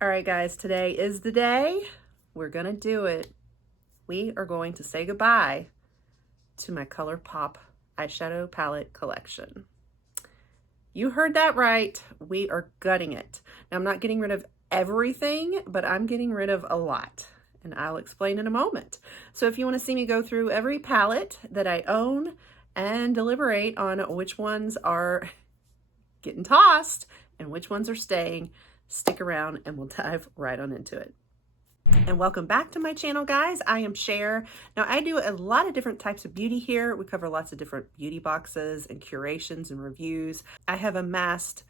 All right, guys, today is the day. We're gonna do it. We are going to say goodbye to my Colourpop eyeshadow palette collection. You heard that right. We are gutting it. Now, I'm not getting rid of everything, but I'm getting rid of a lot, and I'll explain in a moment. So if you want to see me go through every palette that I own and deliberate on which ones are getting tossed and which ones are staying, stick around and we'll dive right on into it. And welcome back to my channel, guys. I am Cher. Now, I do a lot of different types of beauty here. We cover lots of different beauty boxes and curations and reviews. I have amassed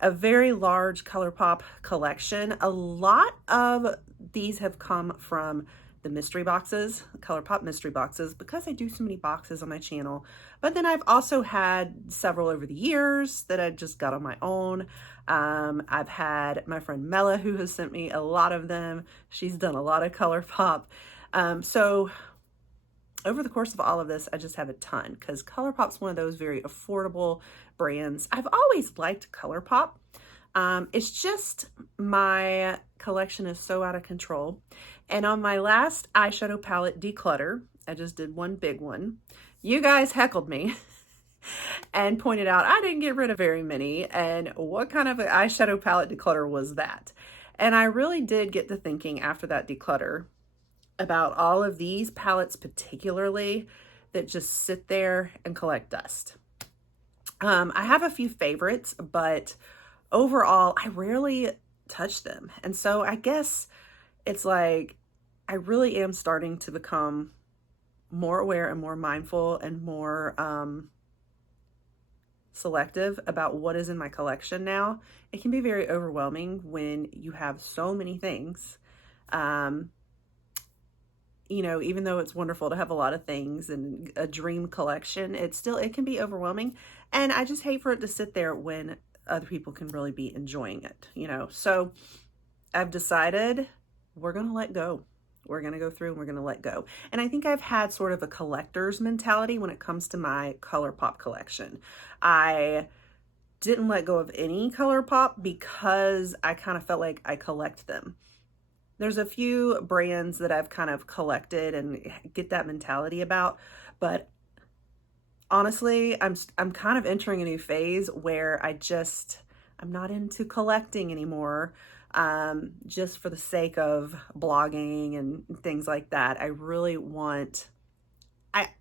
a very large Colourpop collection. A lot of these have come from the mystery boxes, Colourpop mystery boxes, because I do so many boxes on my channel. But then I've also had several over the years that I just got on my own. I've had my friend Mella, who has sent me a lot of them. She's done a lot of Colourpop. So over the course of all of this, I just have a ton because Colourpop's one of those very affordable brands. I've always liked Colourpop. It's just my collection is so out of control. And on my last eyeshadow palette declutter, I just did one big one. You guys heckled me and pointed out I didn't get rid of very many. And what kind of an eyeshadow palette declutter was that? And I really did get to thinking after that declutter about all of these palettes particularly that just sit there and collect dust. I have a few favorites, but overall, I rarely touch them. And so I guess it's like I really am starting to become more aware and more mindful and more selective about what is in my collection now. It can be very overwhelming when you have so many things. You know, even though it's wonderful to have a lot of things and a dream collection, it can be overwhelming. And I just hate for it to sit there when other people can really be enjoying it, you know? So I've decided we're going to let go. We're going to go through and we're going to let go. And I think I've had sort of a collector's mentality when it comes to my Colourpop collection. I didn't let go of any Colourpop because I kind of felt like I collect them. There's a few brands that I've kind of collected and get that mentality about, but honestly, I'm kind of entering a new phase where I'm not into collecting anymore, just for the sake of blogging and things like that. I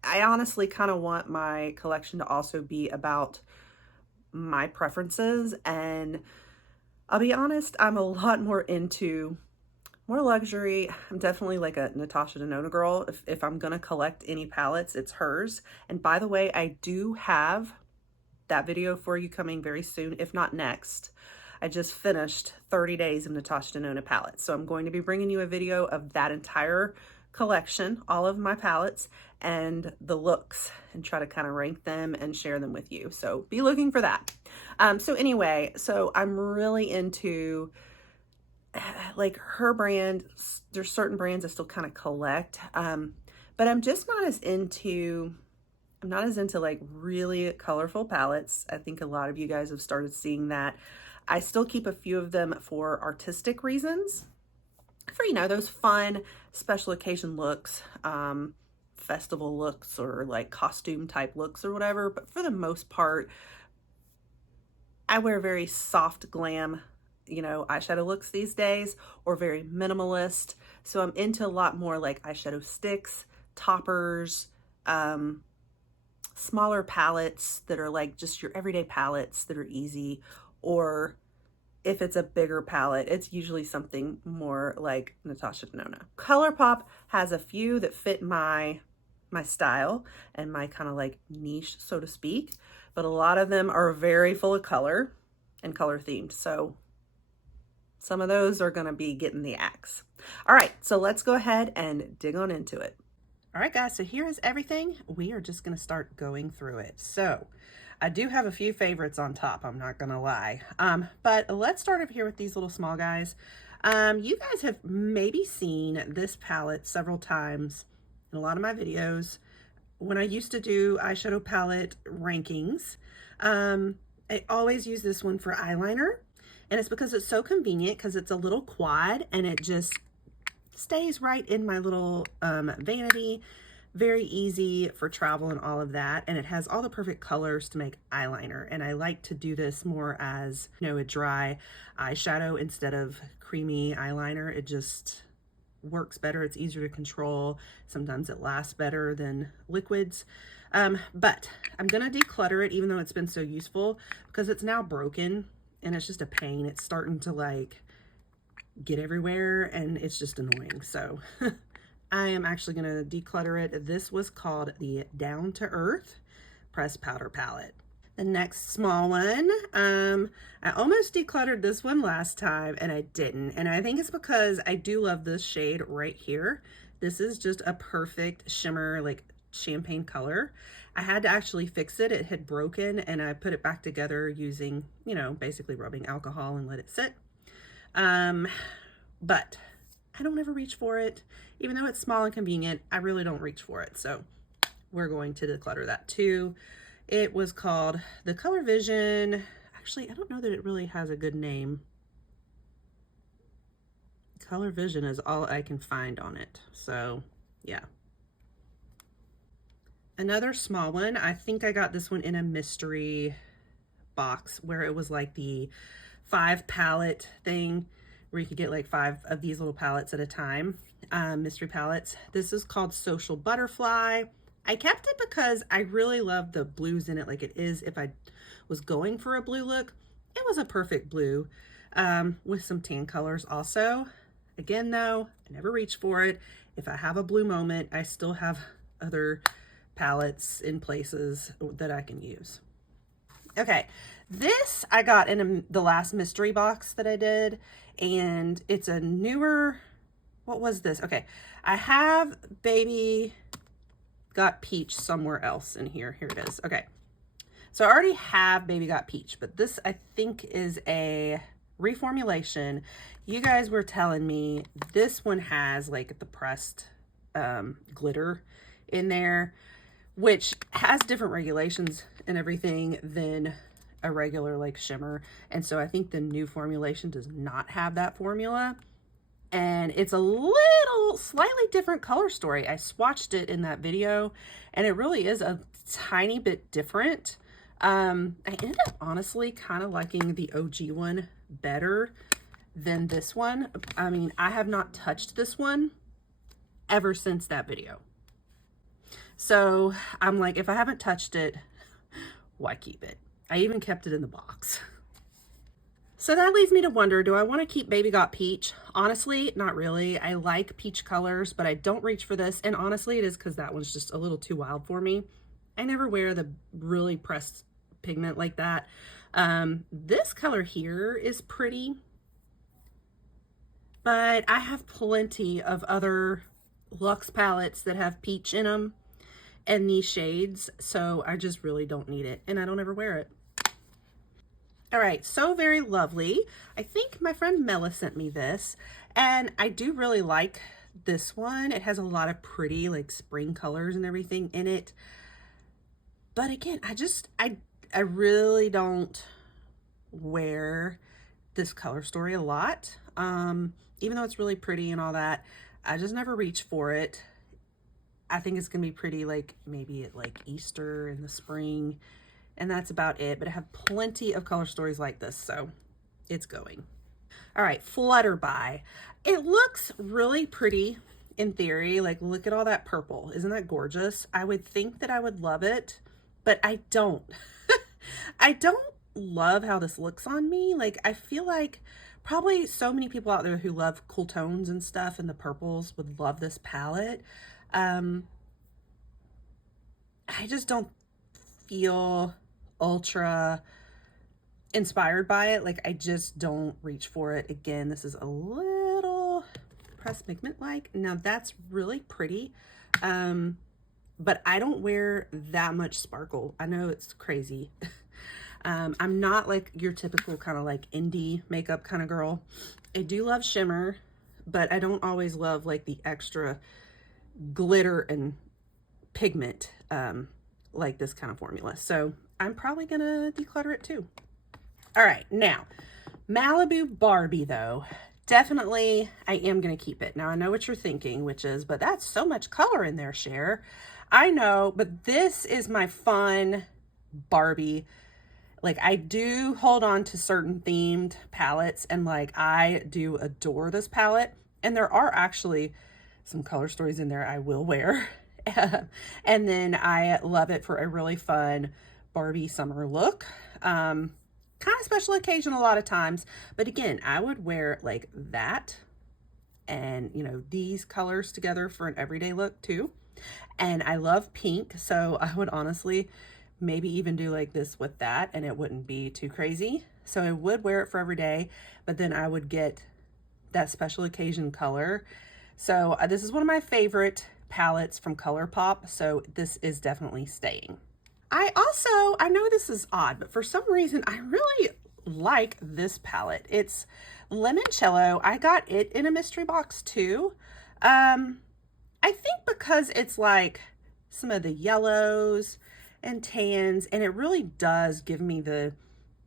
honestly kind of want my collection to also be about my preferences, and I'll be honest, I'm a lot more into more luxury. I'm definitely like a Natasha Denona girl. If I'm gonna collect any palettes, it's hers. And by the way, I do have that video for you coming very soon, if not next. I just finished 30 days of Natasha Denona palettes. So I'm going to be bringing you a video of that entire collection, all of my palettes and the looks, and try to kind of rank them and share them with you. So be looking for that. So anyway, so I'm really into like her brand. There's certain brands I still kind of collect, but I'm just not as into like really colorful palettes. I think a lot of you guys have started seeing that. I still keep a few of them for artistic reasons, for, you know, those fun special occasion looks, festival looks, or like costume type looks or whatever. But for the most part, I wear very soft glam, you know, eyeshadow looks these days, or very minimalist. So I'm into a lot more like eyeshadow sticks, toppers, smaller palettes that are like just your everyday palettes that are easy. Or if it's a bigger palette, it's usually something more like Natasha Denona. Colourpop has a few that fit my style and my kind of like niche, so to speak, but a lot of them are very full of color and color themed. So some of those are going to be getting the axe. All right, so let's go ahead and dig on into it. All right, guys, so here is everything. We are just going to start going through it. So I do have a few favorites on top, I'm not going to lie. But let's start up here with these little small guys. You guys have maybe seen this palette several times in a lot of my videos. When I used to do eyeshadow palette rankings, I always use this one for eyeliner. And it's because it's so convenient because it's a little quad and it just stays right in my little vanity. Very easy for travel and all of that. And it has all the perfect colors to make eyeliner. And I like to do this more as, you know, a dry eyeshadow instead of creamy eyeliner. It just works better. It's easier to control. Sometimes it lasts better than liquids. But I'm going to declutter it even though it's been so useful because it's now broken and it's just a pain. It's starting to like get everywhere and it's just annoying. So I am actually going to declutter it. This was called the Down to Earth Pressed Powder Palette. The next small one, I almost decluttered this one last time and I didn't. And I think it's because I do love this shade right here. This is just a perfect shimmer, like champagne color. I had to actually fix it. It had broken and I put it back together using, you know, basically rubbing alcohol and let it sit. But I don't ever reach for it. Even though it's small and convenient, I really don't reach for it. So we're going to declutter that too. It was called the Color Vision. Actually, I don't know that it really has a good name. Color Vision is all I can find on it. So yeah. Another small one. I think I got this one in a mystery box where it was like the 5 palette thing where you could get like 5 of these little palettes at a time. Mystery palettes. This is called Social Butterfly. I kept it because I really love the blues in it like it is. If I was going for a blue look, it was a perfect blue with some tan colors also. Again, though, I never reach for it. If I have a blue moment, I still have other palettes in places that I can use. Okay, this I got in the last mystery box that I did, and it's a newer, what was this? Okay, I have Baby Got Peach somewhere else in here. Here it is. Okay, so I already have Baby Got Peach, but this I think is a reformulation. You guys were telling me this one has like the pressed glitter in there, which has different regulations and everything than a regular like shimmer. And so I think the new formulation does not have that formula. And it's a little slightly different color story. I swatched it in that video and it really is a tiny bit different. I ended up honestly kind of liking the OG one better than this one. I mean, I have not touched this one ever since that video. So I'm like, if I haven't touched it, why keep it? I even kept it in the box. So that leads me to wonder, do I want to keep Baby Got Peach? Honestly, not really. I like peach colors, but I don't reach for this. And honestly, it is because that one's just a little too wild for me. I never wear the really pressed pigment like that. This color here is pretty, but I have plenty of other luxe palettes that have peach in them and these shades, so I just really don't need it, and I don't ever wear it. All right, So Very Lovely. I think my friend Mela sent me this, and I do really like this one. It has a lot of pretty like spring colors and everything in it. But again, I really don't wear this color story a lot. Even though it's really pretty and all that, I just never reach for it. I think it's gonna be pretty like maybe at like Easter in the spring, and that's about it. But I have plenty of color stories like this, so it's going. All right, Flutterby. It looks really pretty in theory. Like, look at all that purple. Isn't that gorgeous? I would think that I would love it, but I don't. I don't love how this looks on me. Like, I feel like probably so many people out there who love cool tones and stuff and the purples would love this palette. I just don't feel ultra inspired by it. Like, I just don't reach for it. Again, this is a little pressed pigment like. Now that's really pretty, but I don't wear that much sparkle. I know it's crazy. I'm not like your typical kind of like indie makeup kind of girl. I do love shimmer, but I don't always love like the extra glitter and pigment like this kind of formula. So I'm probably gonna declutter it too. All right, now Malibu Barbie though, definitely I am going to keep it. Now I know what you're thinking, which is, but that's so much color in there, Cher. I know, but this is my fun Barbie. Like, I do hold on to certain themed palettes, and like I do adore this palette, and there are actually some color stories in there I will wear. And then I love it for a really fun Barbie summer look. Kind of special occasion a lot of times, but again, I would wear like that and, you know, these colors together for an everyday look too. And I love pink, so I would honestly maybe even do like this with that, and it wouldn't be too crazy. So I would wear it for every day, but then I would get that special occasion color. So this is one of my favorite palettes from Colourpop, so this is definitely staying. I know this is odd, but for some reason I really like this palette. It's Limoncello. I got it in a mystery box too. I think because it's like some of the yellows and tans, and it really does give me the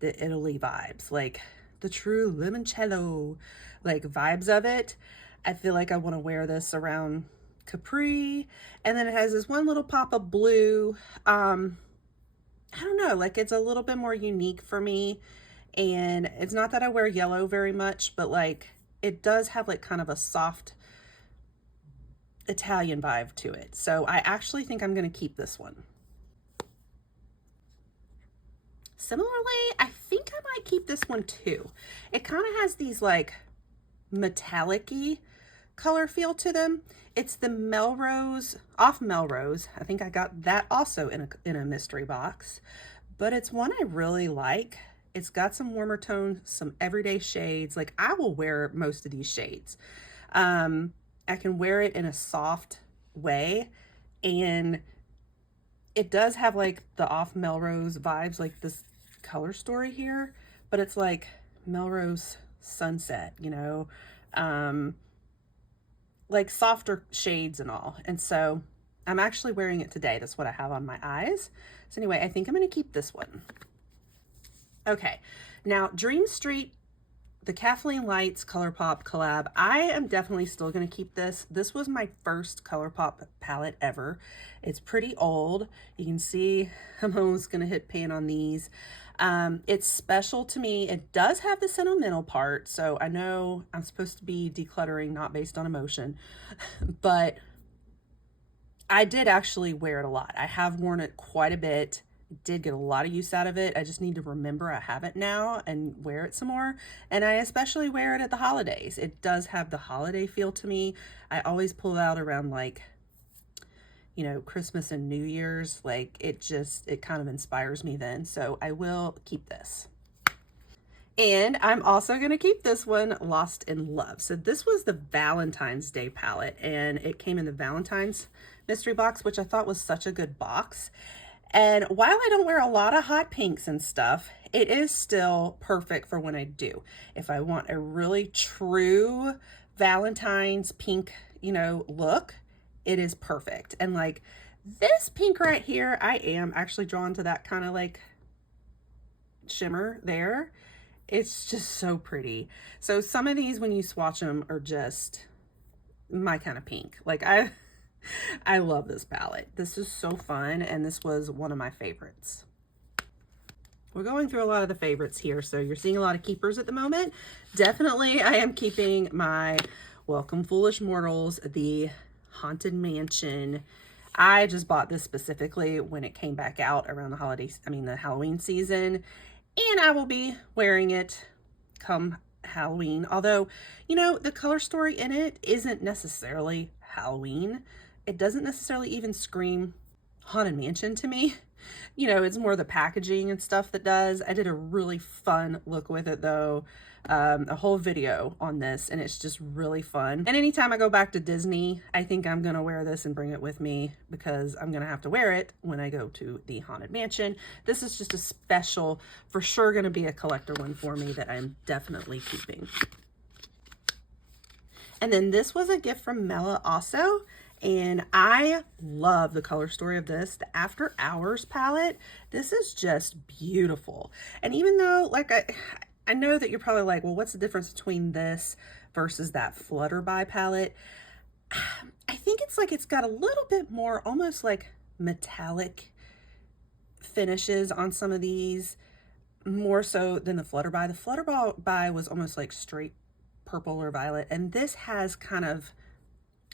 Italy vibes, like the true limoncello like vibes of it. I feel like I want to wear this around Capri, and then it has this one little pop of blue. I don't know, like it's a little bit more unique for me, and it's not that I wear yellow very much, but like it does have like kind of a soft Italian vibe to it. So I actually think I'm going to keep this one. Similarly, I think I might keep this one too. It kind of has these like metallic-y color feel to them. It's the Melrose, off Melrose. I think I got that also in a mystery box, but it's one I really like. It's got some warmer tones, some everyday shades. Like I will wear most of these shades. I can wear it in a soft way, and it does have like the off Melrose vibes, like this color story here, but it's like Melrose sunset, you know, like softer shades and all. And so I'm actually wearing it today. That's what I have on my eyes. So anyway, I think I'm going to keep this one. Okay, now Dream Street, the Kathleen Lights Colourpop collab, I am definitely still going to keep this. This was my first Colourpop palette ever. It's pretty old. You can see I'm almost going to hit pan on these. It's special to me. It does have the sentimental part, so I know I'm supposed to be decluttering, not based on emotion, but I did actually wear it a lot. I have worn it quite a bit. Did get a lot of use out of it. I just need to remember I have it now and wear it some more. And I especially wear it at the holidays. It does have the holiday feel to me. I always pull it out around like, you know, Christmas and New Year's. Like it kind of inspires me then. So I will keep this. And I'm also going to keep this one, Lost in Love. So this was the Valentine's Day palette, and it came in the Valentine's mystery box, which I thought was such a good box. And while I don't wear a lot of hot pinks and stuff, it is still perfect for when I do. If I want a really true Valentine's pink, you know, look, it is perfect. And like this pink right here, I am actually drawn to that kind of like shimmer there. It's just so pretty. So some of these, when you swatch them, are just my kind of pink. Like I love this palette. This is so fun, and this was one of my favorites. We're going through a lot of the favorites here, so you're seeing a lot of keepers at the moment. Definitely, I am keeping my Welcome Foolish Mortals, the Haunted Mansion. I just bought this specifically when it came back out around the Halloween season, and I will be wearing it come Halloween. Although, you know, the color story in it isn't necessarily Halloween. It doesn't necessarily even scream Haunted Mansion to me. You know, it's more the packaging and stuff that does. I did a really fun look with it though, a whole video on this, and it's just really fun. And anytime I go back to Disney, I think I'm gonna wear this and bring it with me, because I'm gonna have to wear it when I go to the Haunted Mansion. This is just a special, for sure gonna be a collector one for me that I'm definitely keeping. And then this was a gift from Mela also. And I love the color story of this, the After Hours palette. This is just beautiful. And even though, like, I I know that you're probably like, well, what's the difference between this versus that Flutterby palette? I think it's like it's got a little bit more almost like metallic finishes on some of these, more so than the Flutterby. The Flutterby was almost like straight purple or violet, and this has kind of,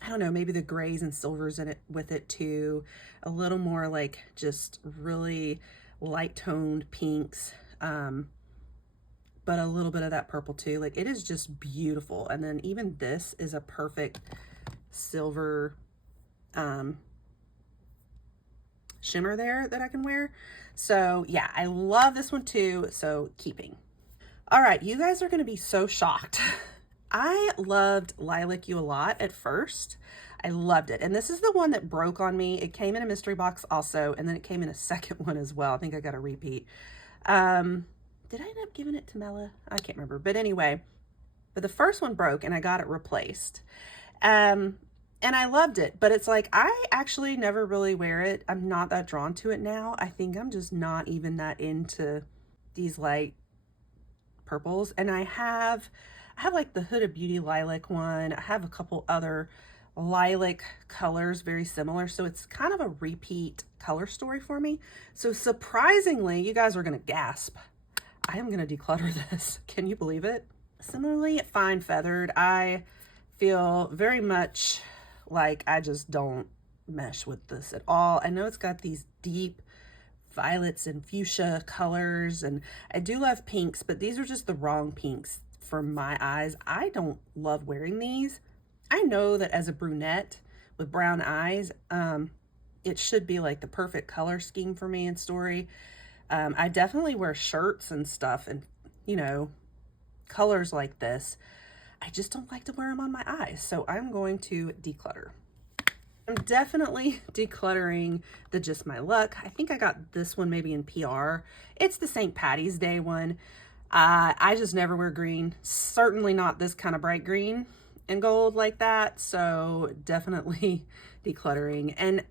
I don't know, maybe the grays and silvers in it with it too. A little more like just really light toned pinks, but a little bit of that purple too. Like, it is just beautiful. And then even this is a perfect silver shimmer there that I can wear. So yeah, I love this one too. So keeping. All right, you guys are going to be so shocked. I loved Lilac You a lot at first. I loved it. And this is the one that broke on me. It came in a mystery box also, and then it came in a second one as well. I think I got a repeat. Did I end up giving it to Mella? I can't remember. But anyway, but the first one broke and I got it replaced. And I loved it, but it's like, I actually never really wear it. I'm not that drawn to it now. I think I'm just not even that into these light purples. And I have like the Huda Beauty lilac one. I have a couple other lilac colors very similar. So it's kind of a repeat color story for me. So surprisingly, you guys are going to gasp. I am going to declutter this. Can you believe it? Similarly, Fine Feathered, I feel very much like I just don't mesh with this at all. I know it's got these deep violets and fuchsia colors, and I do love pinks, but these are just the wrong pinks for my eyes. I don't love wearing these. I know that as a brunette with brown eyes, it should be like the perfect color scheme for me and story. I definitely wear shirts and stuff and, you know, colors like this. I just don't like to wear them on my eyes. So I'm going to declutter. I'm definitely decluttering the Just My Luck. I think I got this one maybe in PR. It's the St. Patty's Day one. I just never wear green. Certainly not this kind of bright green and gold like that. So definitely decluttering. And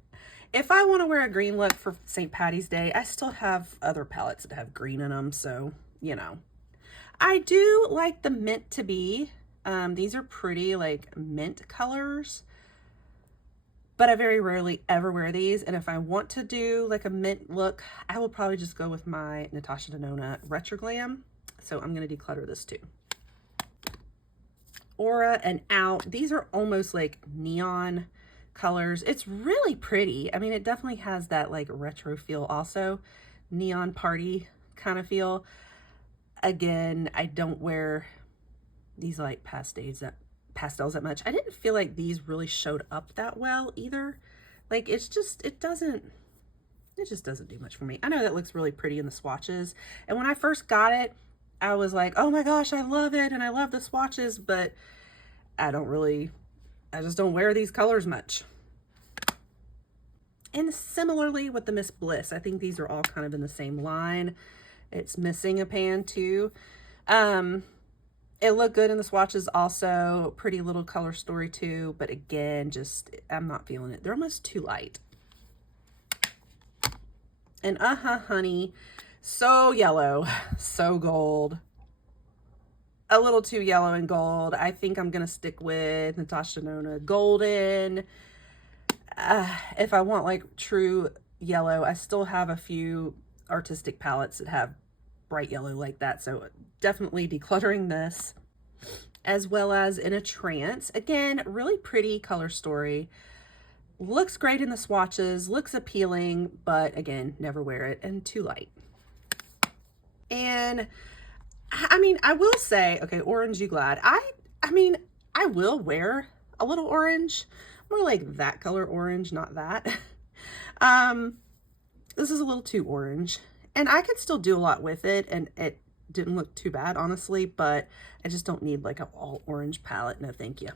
if I want to wear a green look for St. Patty's Day, I still have other palettes that have green in them. So, you know, I do like the Mint to Be. These are pretty like mint colors, but I very rarely ever wear these. And if I want to do like a mint look, I will probably just go with my Natasha Denona Retro Glam. So I'm going to declutter this too. Aura and Out. These are almost like neon colors. It's really pretty. I mean, it definitely has that like retro feel also. Neon party kind of feel. Again, I don't wear these like pastels that much. I didn't feel like these really showed up that well either. Like, it's just, it just doesn't do much for me. I know that looks really pretty in the swatches. And when I first got it, I was like, oh my gosh, I love it. And I love the swatches, but I just don't wear these colors much. And similarly with the Miss Bliss, I think these are all kind of in the same line. It's missing a pan too. It looked good in the swatches also. Pretty little color story too. But again, just, I'm not feeling it. They're almost too light. And Honey, so yellow, so gold. A little too yellow and gold. I think I'm going to stick with Natasha Denona Golden. If I want like true yellow, I still have a few artistic palettes that have bright yellow like that. So definitely decluttering this, as well as In a Trance. Again, really pretty color story. Looks great in the swatches, looks appealing, but again, never wear it and too light. And I mean, I will say, okay, Orange You Glad. I mean, I will wear a little orange, more like that color orange, not that. This is a little too orange, and I could still do a lot with it, and it didn't look too bad, honestly, but I just don't need like an all orange palette. No, thank you.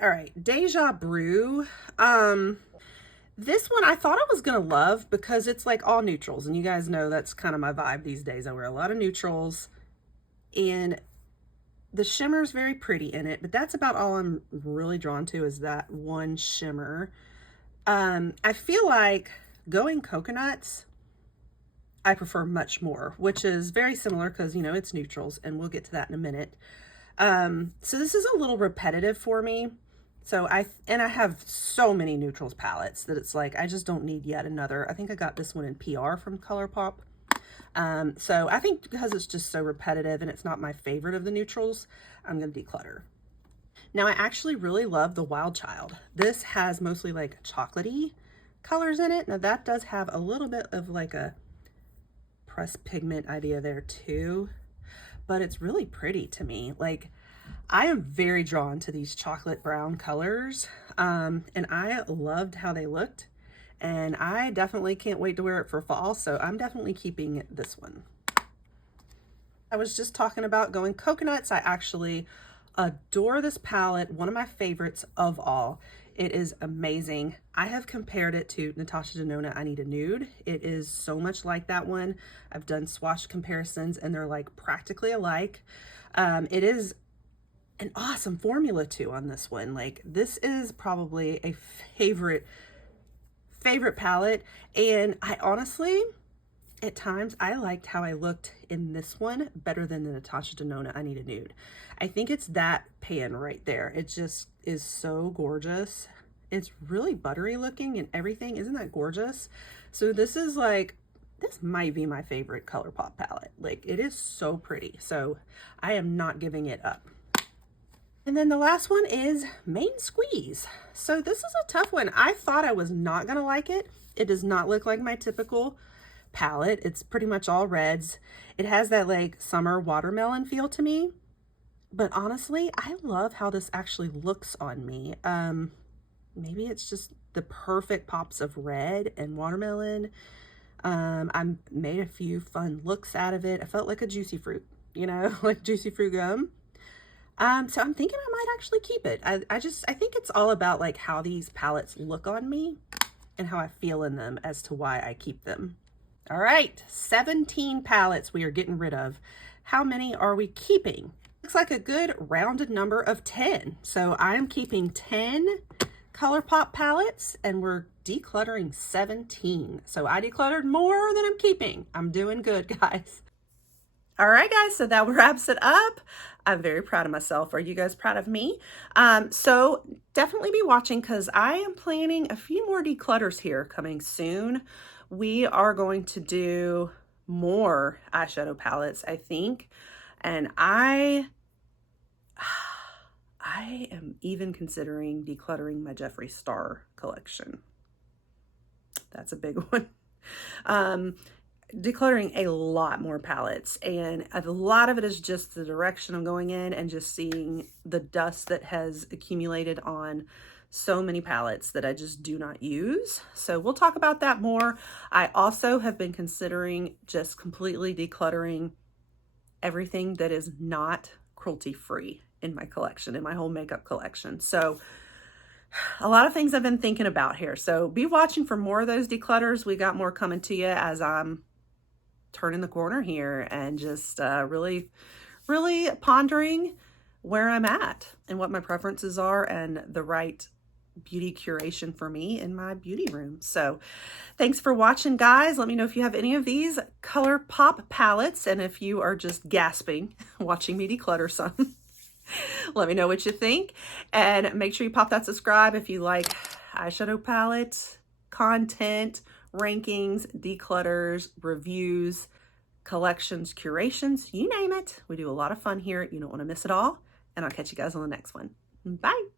All right, Deja Brew. This one I thought I was gonna love because it's like all neutrals, and you guys know that's kind of my vibe these days. I wear a lot of neutrals, and the shimmer is very pretty in it, but that's about all I'm really drawn to is that one shimmer. I feel like going coconuts, I prefer much more, which is very similar because, you know, it's neutrals, and we'll get to that in a minute. So this is a little repetitive for me. So I have so many neutrals palettes that it's like, I just don't need yet another. I think I got this one in PR from Colourpop. So I think because it's just so repetitive and it's not my favorite of the neutrals, I'm going to declutter. Now I actually really love the Wild Child. This has mostly like chocolatey colors in it. Now that does have a little bit of like a pressed pigment idea there too, but it's really pretty to me. Like, I am very drawn to these chocolate brown colors, and I loved how they looked, and I definitely can't wait to wear it for fall, so I'm definitely keeping this one. I was just talking about going coconuts. I actually adore this palette, one of my favorites of all. It is amazing. I have compared it to Natasha Denona I Need a Nude. It is so much like that one. I've done swatch comparisons and they're like practically alike. It is an awesome formula too on this one. Like, this is probably a favorite palette, and I honestly, at times, I liked how I looked in this one better than the Natasha Denona I Need a Nude. I think it's that pan right there. It just is so gorgeous. It's really buttery looking and everything. Isn't that gorgeous? So this is like, this might be my favorite Colourpop palette. Like, it is so pretty. So I am not giving it up. And then the last one is Main Squeeze. So this is a tough one. I thought I was not gonna like it. It does not look like my typical palette. It's pretty much all reds. It has that like summer watermelon feel to me. But honestly, I love how this actually looks on me. Maybe it's just the perfect pops of red and watermelon. I made a few fun looks out of it. I felt like a juicy fruit, you know, like juicy fruit gum. So I'm thinking I might actually keep it. I think it's all about like how these palettes look on me and how I feel in them as to why I keep them. All right, 17 palettes we are getting rid of. How many are we keeping? Looks like a good rounded number of 10. So I'm keeping 10 Colourpop palettes and we're decluttering 17. So I decluttered more than I'm keeping. I'm doing good, guys. All right, guys, so that wraps it up. I'm very proud of myself. Are you guys proud of me? So definitely be watching because I am planning a few more declutters here coming soon. We are going to do more eyeshadow palettes, I think. And I am even considering decluttering my Jeffree Star collection. That's a big one. Decluttering a lot more palettes, and a lot of it is just the direction I'm going in and just seeing the dust that has accumulated on so many palettes that I just do not use. So we'll talk about that more. I also have been considering just completely decluttering everything that is not cruelty free in my collection, in my whole makeup collection. So a lot of things I've been thinking about here. So be watching for more of those declutters. We got more coming to you as I'm turning the corner here and just really pondering where I'm at and what my preferences are and the right beauty curation for me in my beauty room. So thanks for watching, guys. Let me know if you have any of these Colourpop palettes and if you are just gasping watching me declutter some. Let me know what you think, and make sure you pop that subscribe if you like eyeshadow palette content, rankings, declutters, reviews, collections, curations, you name it. We do a lot of fun here. You don't want to miss it all, and I'll catch you guys on the next one. Bye.